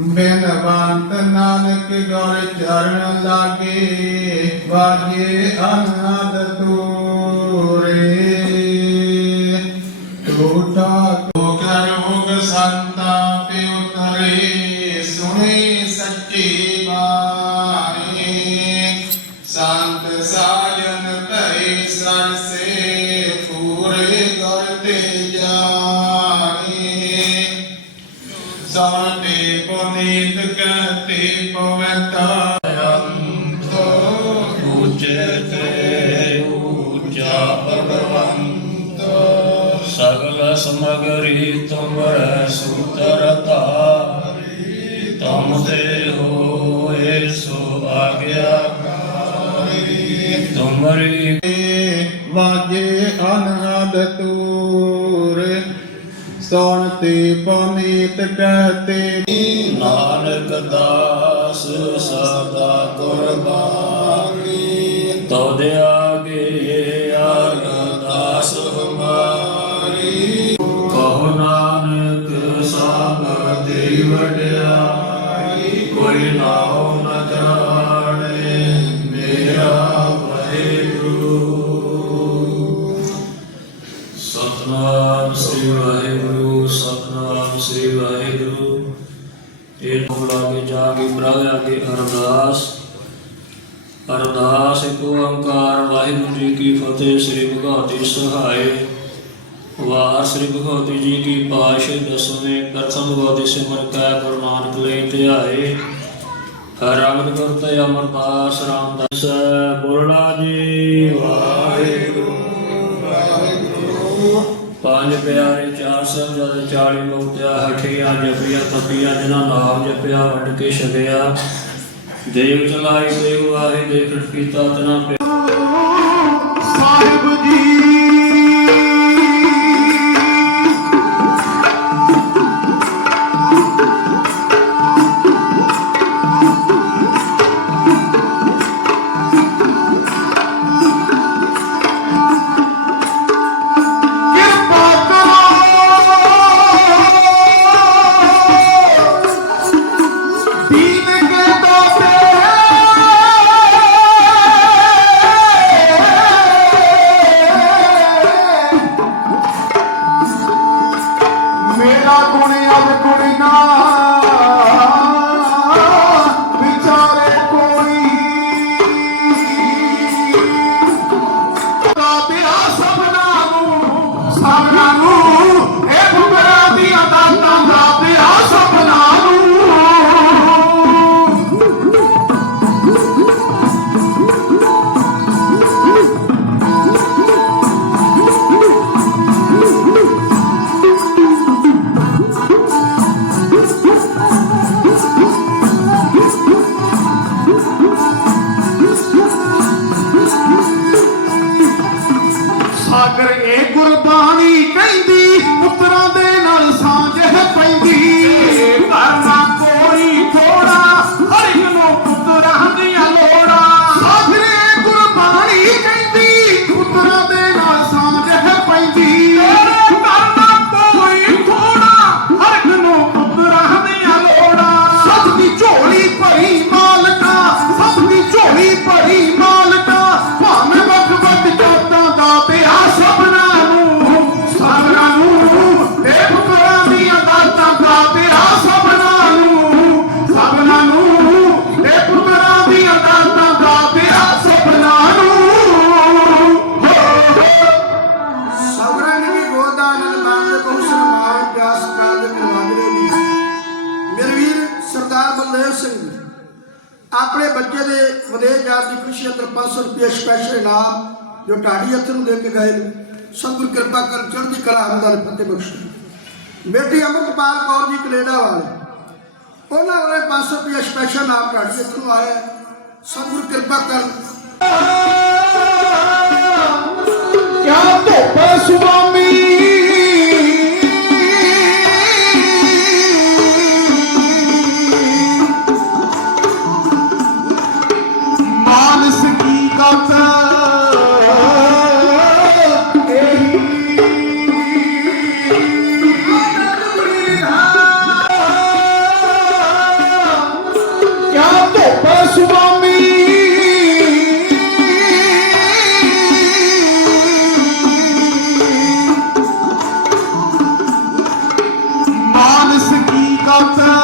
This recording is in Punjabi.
ਬਿਨਵੰਤ ਨਾਨਕ ਗੌਰ ਚਰਨ ਲਾਗੇ, ਵਾਜੇ ਅਨੰਦ ਤੂਰੇ ਟੂਟਾ ਤੋ ਕਰੋਗ ਸੰਤਾ ਪਿ ਉਤਰੇ, ਸੁਣੀ ਸੱਚੀ ਬਾਣੀ। ਸੰਤ ਸਾਜਨ ਸਾਤੇ ਪੁਨੀਤ ਕਹਤੇ ਪਵਤਾ ਅੰਤੋ ਉਚਤੇ ਉਚਾ ਭਗਵੰਤ। ਸਗਲ ਸਮਗਰੀ ਤੁਮਰ ਸੂਤਰ ਧਾਰੀ ਤੇ ਹੋਏ ਸੋ ਆਗਿਆ ਤੁਮਰੀ ਵਾਜੇ ਅਨਹਦ ਤੂਰ ਸੋਣਤੇ ਪੁਨੀਤ ਕਹਤੇ ਨਾਨਕ ਦਾਸ ਸਦਾ ਕੁਰਬਾਨੀ ਇਹ ਲਾਗੇ ਜਾ ਕੇ ਪ੍ਰਭ ਆਗੇ ਅਰਦਾਸ। ਅਰਦਾਸ ਇੱਕ ਓੰਕਾਰ ਵਾਹਿਗੁਰੂ ਜੀ ਕੀ ਫਤਿਹ ਸ੍ਰੀ ਭਗਵਤੀ ਸਹਾਇ ਵਾਰ ਸ੍ਰੀ ਭਗਵਤੀ ਜੀ ਕੀ ਪਾਸ਼ ਦਸਵੇਂ ਪ੍ਰਥਮ ਭਗਵਤੀ ਸਿਮਰ ਕੈ ਗੁਰੂ ਨਾਨਕ ਧਿਆਏ ਰੰਗ ਗੁਰ ਤੇ ਅਮਰਦਾਸ ਰਾਮਦਾਸ ਬੋਲਣਾ ਜੀ। ਵਾਹਿਗੁਰੂ। ਪੰਜ ਪਿਆਰੇ ਚਾਰ ਸਭ ਜਦ ਚਾਲੀ ਮੋਤਿਆ ਹਠਿਆ ਜਪਿਆ ਤਪਿਆ ਜਿਨ੍ਹਾਂ ਨਾਮ ਜਪਿਆ, ਵੱਡ ਕੇ ਛਕਿਆ। ਦੇਵ ਚਲਾਈ ਦੇਵ ਆਏ ਦੇਖ ਕੀਤਾ ਤਨਾ ਗੁਣ ਅਬ ਗੁਣ ਨਾ ਵਿਚਾਰੇ ਸਾਗਰ ਇਹ ਸਰਦਾਰ ਬਲਦੇਵ ਸਿੰਘ। ਆਪਣੇ ਬੱਚੇ ਦੇ ਵਿਦੇਸ਼ ਜਾਣ ਦੀ ਖੁਸ਼ੀ ਅੰਦਰ 500 ਰੁਪਏ ਸਪੈਸ਼ਲ ਇਨਾਮ ਜੋ ਢਾਡੀ ਹੱਥ ਨੂੰ ਦੇ ਕੇ ਗਏ ਨੇ। ਸਤਿਗੁਰ ਕਿਰਪਾ ਕਰ ਚੜ੍ਹਦੀ ਕਲਾ ਅੰਦਰ ਫਤਿਹ ਬਖਸ਼ ਬੇਟੀ ਅਮਰਪਾਲ ਕੌਰ ਜੀ ਕੈਨੇਡਾ ਵਾਲੇ। ਉਹਨਾਂ ਵਾਲੇ 500 ਰੁਪਏ ਸਪੈਸ਼ਲ ਇਨਾਮ ਢਾਡੀ ਹੱਥ ਨੂੰ ਆਇਆ ਸਤਿਗੁਰ ਕਿਰਪਾ ਕਰ ਕਿਆ ਧੋਪੇ ਸੁਬਾ Doctor.